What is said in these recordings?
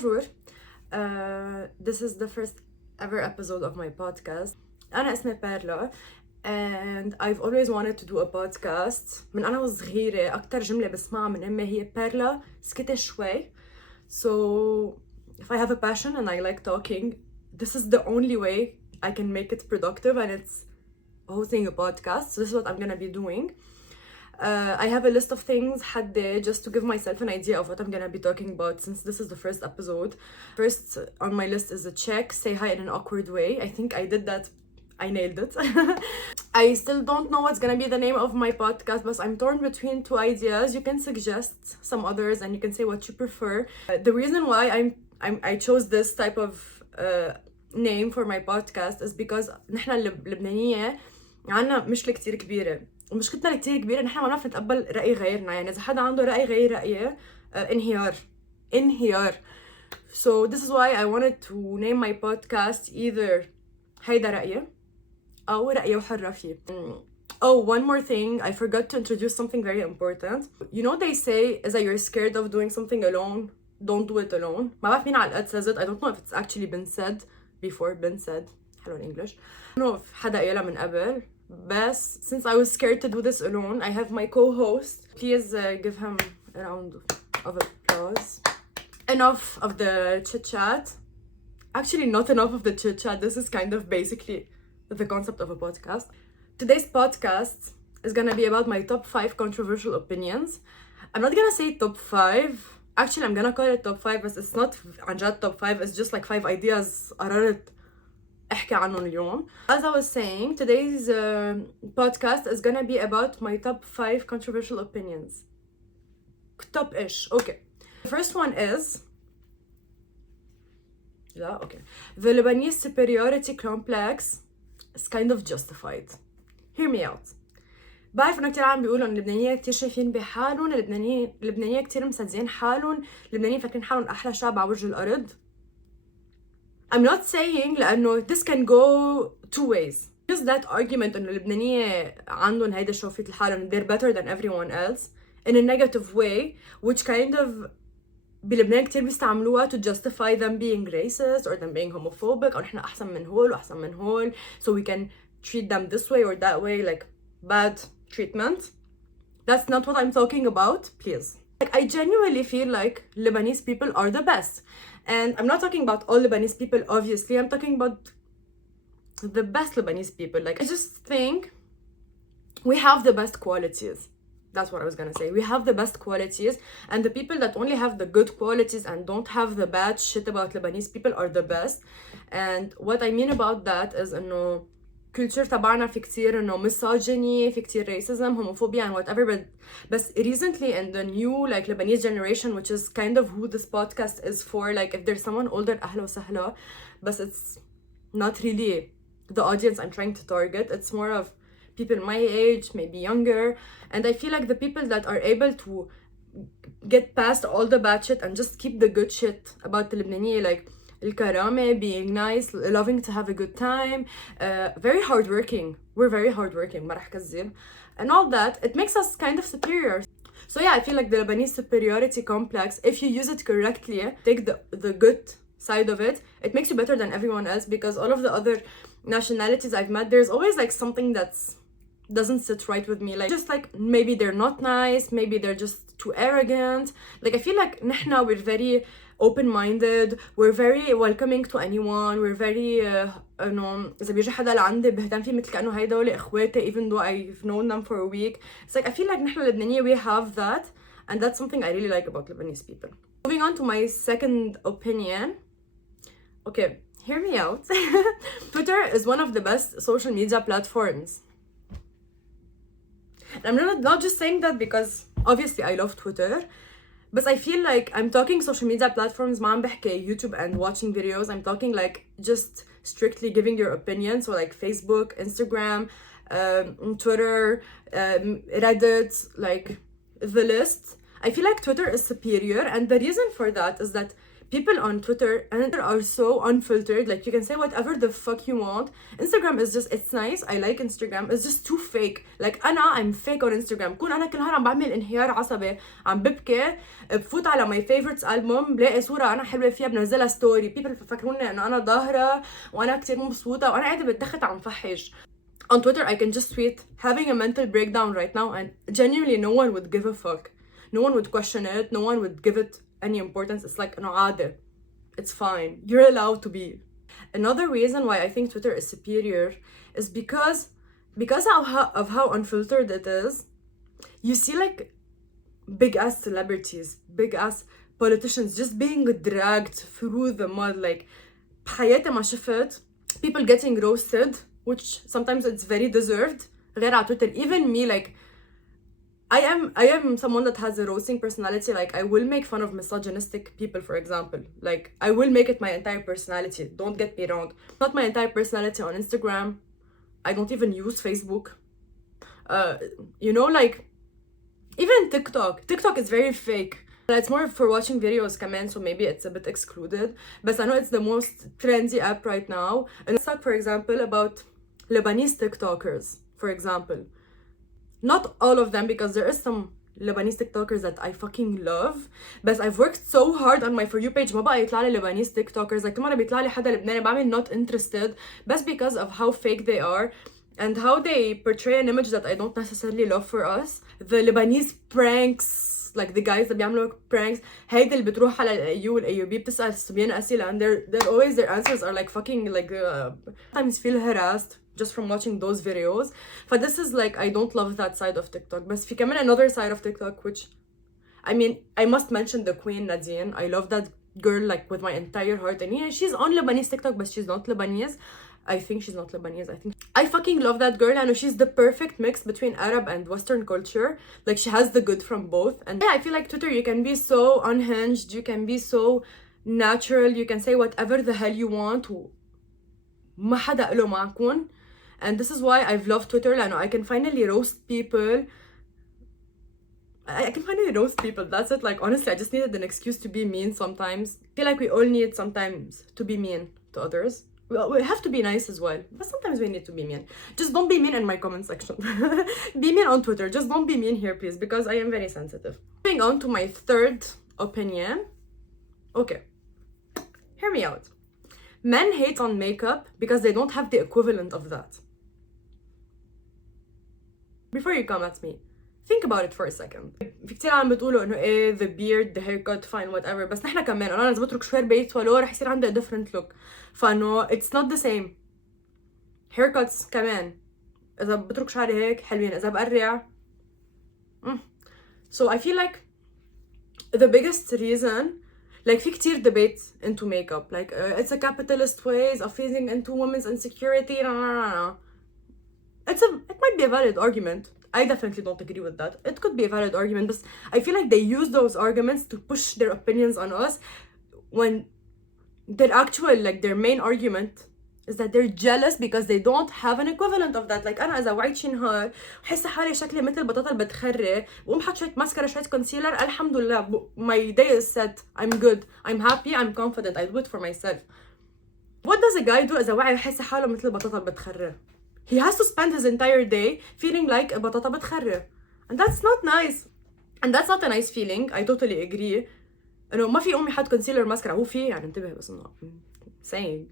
Bonjour. This is the first ever episode of my podcast. أنا اسمي بيرلا and I've always wanted to do a podcast. من أنا وصغيرة أكتر جملة بسمعها من أمي هي بيرلا سكتي شوي. So if I have a passion and I like talking, this is the only way I can make it productive, and it's hosting a podcast. So this is what I'm gonna be doing. I have a list of things حدي just to give myself an idea of what I'm gonna be talking about since this is the first episode. First on my list is a check, say hi in an awkward way. I think I did that. I nailed it. I still don't know what's gonna be the name of my podcast, but I'm torn between two ideas. You can suggest some others and you can say what you prefer. The reason why I chose this type of name for my podcast is because نحن اللبنانية عنا مشكلة كتير كبيرة. ومشكلتنا كتير كبيرة نحن ما بنعرف نتقبل رأي غيرنا. يعني إذا حدا عنده رأي غير رأيي انهيار. So this is why I wanted to name my podcast either هيدا رأيي أو رأيي وحرة فيه. Oh, one more thing, I forgot to introduce something very important. You know they say is that you're scared of doing something alone, don't do it alone. ما بعرف مين على القد says it. I don't know if it's actually been said before. حلو in English. I don't know if حدا قايلها من قبل. But since I was scared to do this alone, I have my co-host. Please give him a round of applause. Enough of the chit-chat. Actually, not enough of the chit-chat. This is kind of basically the concept of a podcast. Today's podcast is gonna be about my top 5 controversial opinions. I'm not gonna say top 5. Actually, I'm gonna call it top 5, but it's not عن جد top 5. It's just like 5 ideas قررت احكي عنهم اليوم. As I was saying, today's podcast is gonna be about my top 5 controversial opinions. Top-ish. Okay. The first one is the Lebanese superiority complex is kind of justified. Hear me out. بعرف انه كتير عم بيقولوا ان اللبنانية كتير شايفين بحالهم، اللبنانية كتير مصدقين حالهم، اللبنانيين فاكرين حالهم احلى شعب على وجه الارض. I'm not saying لأنه this can go two ways. Use that argument إنه اللبنانية عندهم هيدا شوفية الحالهم they're better than everyone else in a negative way, which kind of بلبنان كتير بيستعملوها to justify them being racist or them being homophobic أو نحن أحسن من هول وأحسن من هول, so we can treat them this way or that way, like bad treatment. That's not what I'm talking about, please. Like, I genuinely feel like Lebanese people are the best. And I'm not talking about all Lebanese people, obviously. I'm talking about the best Lebanese people. Like, I just think we have the best qualities. That's what I was gonna say. We have the best qualities. And the people that only have the good qualities and don't have the bad shit about Lebanese people are the best. And what I mean about that is إنه culture تبعنا في كتير إنه misogyny, في كتير racism, homophobia and whatever, but recently in the new like Lebanese generation, which is kind of who this podcast is for, like if there's someone older أهلا وسهلا, but it's not really the audience I'm trying to target. It's more of people my age, maybe younger, and I feel like the people that are able to get past all the bad shit and just keep the good shit about the Lebanese, like الكرامة, being nice, loving to have a good time, very hardworking. We're very hardworking, ما رح كذب. And all that, it makes us kind of superior. So yeah, I feel like the Lebanese superiority complex, if you use it correctly, take the good side of it, it makes you better than everyone else, because all of the other nationalities I've met, there's always like something that's doesn't sit right with me. Like just like maybe they're not nice, maybe they're just too arrogant. Like I feel like نحنا we're very open-minded, we're very welcoming to anyone, we're very إنه إذا بيجي حدا لعندي بهتم فيه مثل كأنه هيدا هولي إخواتي, even though I've known them for a week. It's like I feel like نحنا اللبنانية we have that, and that's something I really like about Lebanese people. Moving on to my second opinion. Okay, hear me out. Twitter is one of the best social media platforms. And I'm not just saying that because obviously I love Twitter, but I feel like I'm talking social media platforms, ما عم بحكي YouTube and watching videos. I'm talking like just strictly giving your opinion. So like Facebook, Instagram, Twitter, Reddit, like the list. I feel like Twitter is superior, and the reason for that is that people on Twitter and are so unfiltered. Like you can say whatever the fuck you want. Instagram is just, it's nice, I like Instagram, it's just too fake. Like I'm fake on Instagram. كون انا كل نهار عم بعمل انهيار عصبي، عم ببكي، بفوت على my favorites album، بلاقي صورة انا حلوة فيها بنزلها ستوري، people بفكروني انه انا ظاهرة وانا كتير مبسوطة وانا قاعدة بتخت عم فحش. On Twitter I can just tweet having a mental breakdown right now and genuinely no one would give a fuck. No one would question it, no one would give it any importance. It's like no عادة. It's fine. You're allowed to be. Another reason why I think Twitter is superior is because of how unfiltered it is. You see like big ass celebrities, big ass politicians just being dragged through the mud. Like بحياتي ما شفت people getting roasted, which sometimes it's very deserved. غير على Twitter. Even me, like I am someone that has a roasting personality. Like I will make fun of misogynistic people, for example. Like I will make it my entire personality. Don't get me wrong. Not my entire personality on Instagram. I don't even use Facebook. You know, like even TikTok. TikTok is very fake. It's more for watching videos كمان, so maybe it's a bit excluded. But I know it's the most trendy app right now. And let's talk, for example, about Lebanese TikTokers, for example. Not all of them, because there is some Lebanese TikTokers that I fucking love. But I've worked so hard on my For You page. ما بقى يطلع لي Lebanese TikTokers. Like كل مرة بيطلع لي حدا لبناني بعمل not interested. But because of how fake they are and how they portray an image that I don't necessarily love for us. The Lebanese pranks. Like the guys that بيعملوا pranks. هيدا اللي بتروح على الأيو والأيوبي بتسأل الصبيان أسئلة and they're always, their answers are like fucking like sometimes feel harassed just from watching those videos. But this is like, I don't love that side of TikTok. But في كمان another side of TikTok, which I mean, I must mention the queen Nadine. I love that girl like with my entire heart. And yeah, she's on Lebanese TikTok, but she's not Lebanese. I think she's not Lebanese. I fucking love that girl. I know she's the perfect mix between Arab and Western culture. Like she has the good from both. And yeah, I feel like Twitter, you can be so unhinged, you can be so natural, you can say whatever the hell you want. ما حدا له معكم. And this is why I've loved Twitter. I know I can finally roast people. I can finally roast people. That's it. Like honestly, I just needed an excuse to be mean sometimes. I feel like we all need sometimes to be mean to others. Well, we have to be nice as well, but sometimes we need to be mean. Just don't be mean in my comment section. Be mean on Twitter. Just don't be mean here, please, because I am very sensitive. Moving on to my third opinion. Okay, hear me out. Men hate on makeup because they don't have the equivalent of that. Before you come at me, think about it for a second. في كتير عم بتقولوا انه ايه the beard, the haircut, fine, whatever. بس نحنا كمان انا اذا بترك شوية بيت ولو رح يصير عندي a different look. فانه it's not the same. Haircuts كمان اذا بترك شعري هيك حلوين، اذا بقرع. So I feel like the biggest reason, like في كتير debate into makeup. Like it's a capitalist ways of feeding into women's insecurity. No. It might be a valid argument. I definitely don't agree with that. It could be a valid argument, but I feel like they use those arguments to push their opinions on us when their actual, like their main argument is that they're jealous because they don't have an equivalent of that. Like أنا إذا وعيت شي نهار بحس حالي شكلي مثل بطاطا بتخري وقوم حط شوية ماسكارا شوية كونسيلر، الحمد لله my day is set. I'm good. I'm happy. I'm confident. I do it for myself. What does a guy do إذا وعي بحس حاله مثل بطاطا بتخري؟ He has to spend his entire day feeling like بطاطا بتخري. And that's not nice. And that's not a nice feeling. I totally agree. إنه ما في أمي حط كونسيلر ماسكارا، هو في يعني انتبه بس إنه saying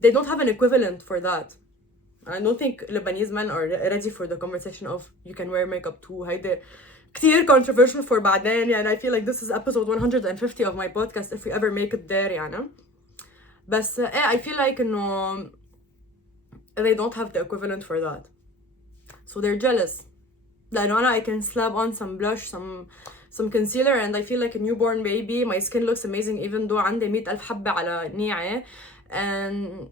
they don't have an equivalent for that. I don't think Lebanese men are ready for the conversation of you can wear makeup too. هيدا كتير controversial for بعدين يعني. I feel like this is episode 150 of my podcast if we ever make it there يعني. بس I feel like إنه they don't have the equivalent for that. So they're jealous. لأنه I can slap on some blush, some concealer and I feel like a newborn baby. My skin looks amazing even though عندي 100,000 حبة على نيعي. And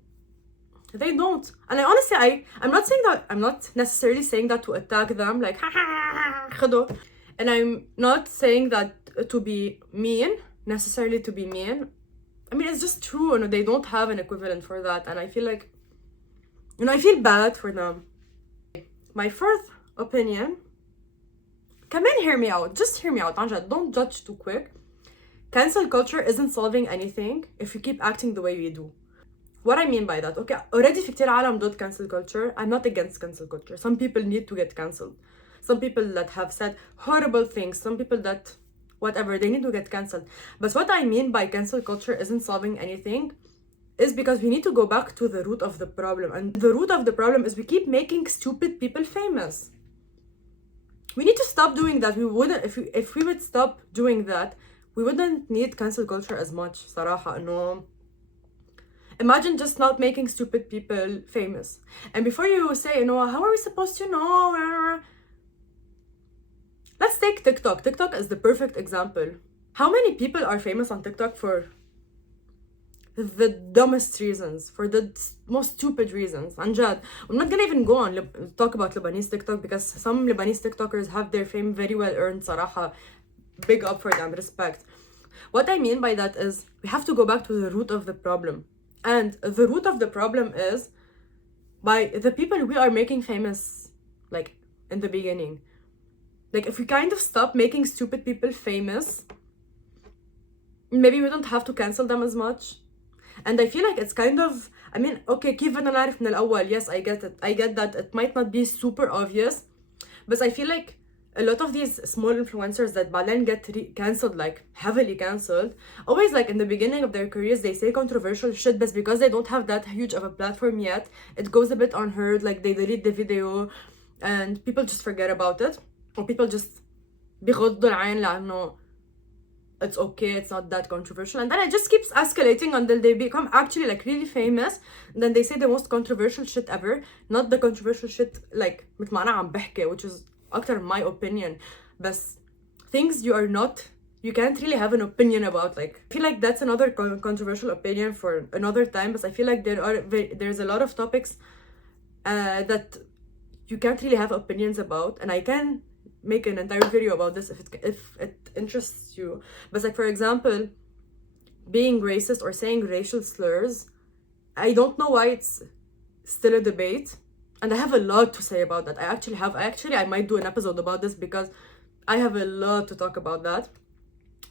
they don't. And I honestly, I'm not saying that, I'm not necessarily saying that to attack them, like, خدو. And I'm not saying that to be mean, necessarily to be mean. I mean, it's just true, you know, they don't have an equivalent for that. And I feel like, you know, I feel bad for them. My fourth opinion, كمان hear me out, just hear me out, عن جد, don't judge too quick. cancel culture isn't solving anything if you keep acting the way we do. What I mean by that, okay, already في كتير عالم ضد cancel culture. I'm not against cancel culture. Some people need to get cancelled. Some people that have said horrible things, some people that whatever, they need to get cancelled. But what I mean by cancel culture isn't solving anything is because we need to go back to the root of the problem. And the root of the problem is we keep making stupid people famous. We need to stop doing that. We wouldn't, if we would stop doing that, we wouldn't need cancel culture as much. صراحة إنه imagine just not making stupid people famous. And before you say, you know, how are we supposed to know? Let's take TikTok. TikTok is the perfect example. How many people are famous on TikTok for the dumbest reasons, for the most stupid reasons? Anjad. I'm not gonna even go on talk about Lebanese TikTok because some Lebanese TikTokers have their fame very well earned. صراحة, big up for them, respect. What I mean by that is we have to go back to the root of the problem. And the root of the problem is by the people we are making famous, like in the beginning. Like if we kind of stop making stupid people famous, maybe we don't have to cancel them as much. And I feel like it's kind of, I mean, okay, كيف بدنا نعرف من الأول? Yes, I get it. I get that it might not be super obvious, but I feel like a lot of these small influencers that بعدين get cancelled, like heavily cancelled, always like in the beginning of their careers, they say controversial shit, but because they don't have that huge of a platform yet, it goes a bit unheard, like they delete the video and people just forget about it. Or people just بيغضوا العين لأنه it's okay, it's not that controversial. And then it just keeps escalating until they become actually like really famous. And then they say the most controversial shit ever. Not the controversial shit like مثل ما أنا عم بحكي, which is أكتر my opinion. But things you can't really have an opinion about. Like I feel like that's another controversial opinion for another time. But I feel like there's a lot of topics that you can't really have opinions about. And I can make an entire video about this if it interests you. But like for example, being racist or saying racial slurs, I don't know why it's still a debate, and I have a lot to say about that. I might do an episode about this because I have a lot to talk about that.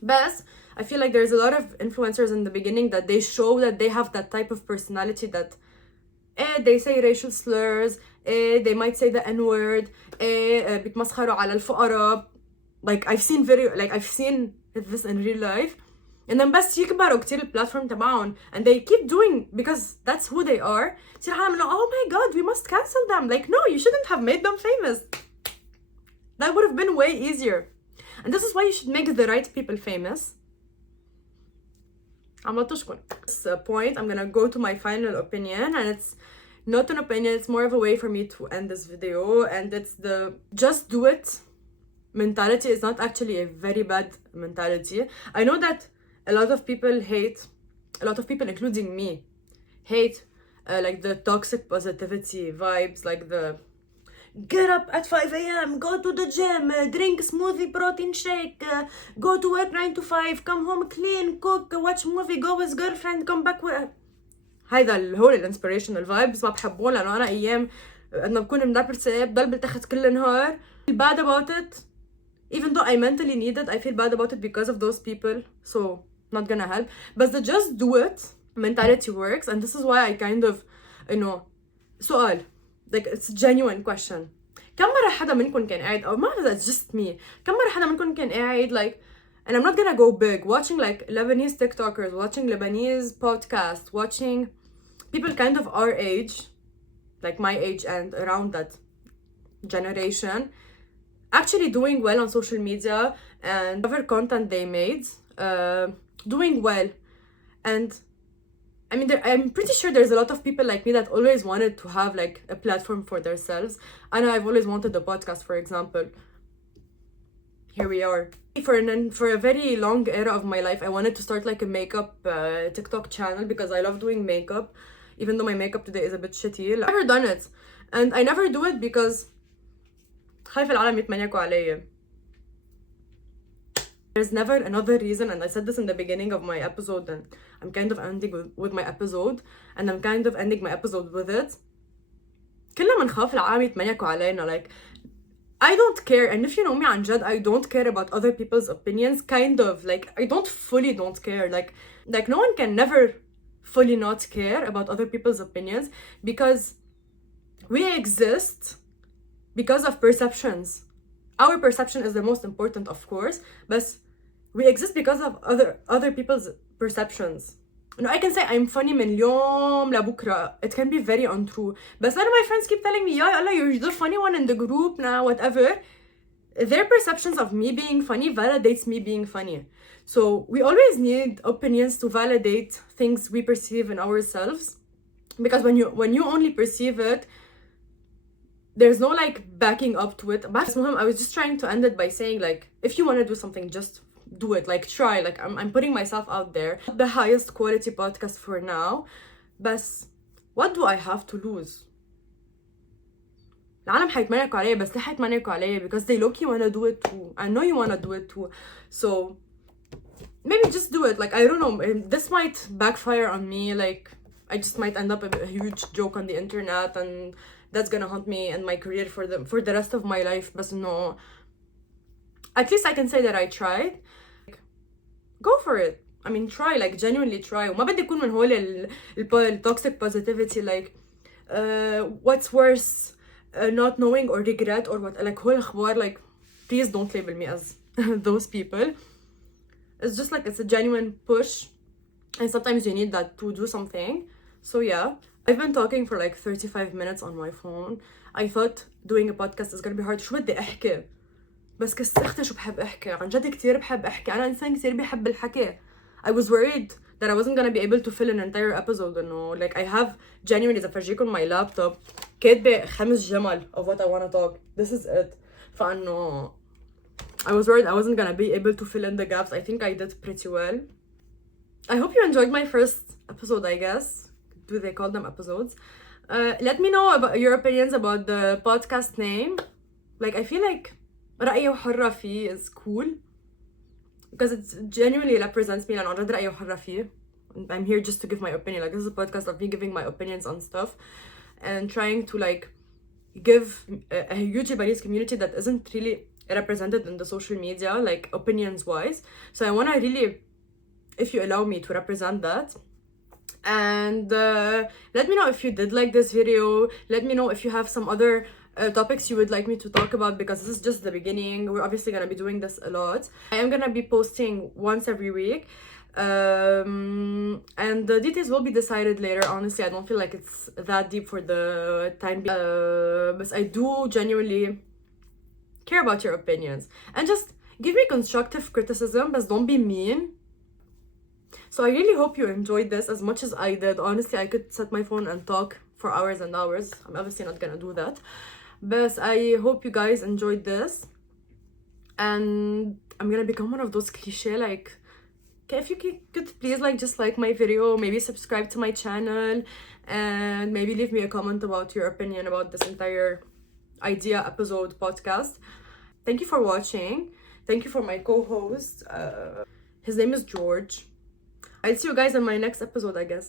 But I feel like there's a lot of influencers in the beginning that they show that they have that type of personality that they say racial slurs, they might say the N-word, بيتمسخروا على الفقراء. Like I've seen this in real life. And then بس يكبروا كتير البلاتفورم تبعهم and they keep doing because that's who they are. تصير عالم oh my god, we must cancel them. Like no, you shouldn't have made them famous. That would have been way easier. And this is why you should make the right people famous. I'm not تشكن. At this point, I'm gonna go to my final opinion, and it's not an opinion, it's more of a way for me to end this video, and it's the just do it mentality is not actually a very bad mentality. I know that a lot of people, including me, hate like the toxic positivity vibes, like the get up at 5 a.m, go to the gym, drink smoothie protein shake, go to work 9 to 5, come home clean, cook, watch movie, go with girlfriend, come back with هيدا هول الانسبيريشنال فايبس ما بحبهم لانه انا ايام انه بكون مدبرسه بضل بلتخت كل النهار. Bad about it, even though I mentally need it, I feel bad about it because of those people, so not gonna help. But the just do it mentality works, and this is why I kind of سؤال, like it's a genuine question. كم مرة حدا منكم كان قاعد, or ما بعرف, it's just me, كم مرة حدا منكم كان قاعد like, and I'm not gonna go big, watching like Lebanese TikTokers, watching Lebanese podcasts, watching people kind of our age, like my age and around that generation, actually doing well on social media and whatever content they made, doing well. And I mean, I'm pretty sure there's a lot of people like me that always wanted to have like a platform for themselves. I know I've always wanted a podcast, for example. Here we are. For a very long era of my life, I wanted to start like a makeup TikTok channel because I love doing makeup, even though my makeup today is a bit shitty. I've never done it, and I never do it because خايفة العالم يتمنيكوا علي. There's never another reason, and I said this in the beginning of my episode, and I'm kind of ending with my episode, and I'm kind of ending my episode with it. كلنا منخاف العالم يتمنيكوا علينا. Like I don't care, and if you know me عن جد, I don't care about other people's opinions, kind of, like, I don't care, like no one can never fully not care about other people's opinions, because we exist because of perceptions. Our perception is the most important, of course, but we exist because of other people's perceptions. No, I can say I'm funny من اليوم لبكرة. It can be very untrue. But none of my friends keep telling me, yeah, Allah, you're the funny one in the group now, whatever. Their perceptions of me being funny validates me being funny. So we always need opinions to validate things we perceive in ourselves. Because when you only perceive it, there's no like backing up to it. But I was just trying to end it by saying, like, if you want to do something, just do it. Like, try. Like, I'm putting myself out there. The highest quality podcast for now. But what do I have to lose? العالم حيتمنكوا عليا, بس ليه حيتمنكوا عليا? Because they low-key wanna do it too. I know you wanna do it too. So maybe just do it. Like, I don't know. This might backfire on me. Like, I just might end up a huge joke on the internet, and that's gonna haunt me and my career for the rest of my life. But no, at least I can say that I tried. Like, go for it. I mean, try. Like, genuinely try. وما بدي أكون من هول toxic positivity. Like, what's worse, not knowing or regret or what? Like, هول أخبار. Like, please don't label me as those people. It's just like, it's a genuine push, and sometimes you need that to do something. So yeah, I've been talking for like 35 minutes on my phone. I thought doing a podcast is gonna be hard. شو بدي أحكي؟ بس كسختي شو بحب أحكي. عن جد كتير بحب أحكي. أنا إنسان كتير بحب الحكي. I was worried that I wasn't gonna be able to fill an entire episode. No, like, I have genuinely إذا فرجيكم my laptop كاتبة 5 جمل of what I wanna talk. This is it. فأنه I was worried I wasn't gonna be able to fill in the gaps. I think I did pretty well. I hope you enjoyed my first episode, I guess. Do they call them episodes? Let me know about your opinions about the podcast name. Like, I feel like رأيي وحرة فيه is cool, because it genuinely represents me. لأنه عن جد رأيي وحرة فيه. I'm here just to give my opinion. Like, this is a podcast of me giving my opinions on stuff and trying to like give a huge Lebanese community that isn't really represented in the social media, like, opinions wise. So I want to really, if you allow me, to represent that. And let me know if you did like this video. Let me know if you have some other topics you would like me to talk about, because this is just the beginning. We're obviously going to be doing this a lot. I am going to be posting once every week. And the details will be decided later. Honestly, I don't feel like it's that deep for the time being. But I do genuinely care about your opinions. And just give me constructive criticism, but don't be mean. So I really hope you enjoyed this as much as I did. Honestly, I could set my phone and talk for hours and hours. I'm obviously not gonna do that. But I hope you guys enjoyed this. And I'm gonna become one of those cliche, like, okay, if you could please, like, just like my video, maybe subscribe to my channel, and maybe leave me a comment about your opinion about this entire idea episode podcast. Thank you for watching. Thank you for my co-host. His name is George. I'll see you guys in my next episode, I guess.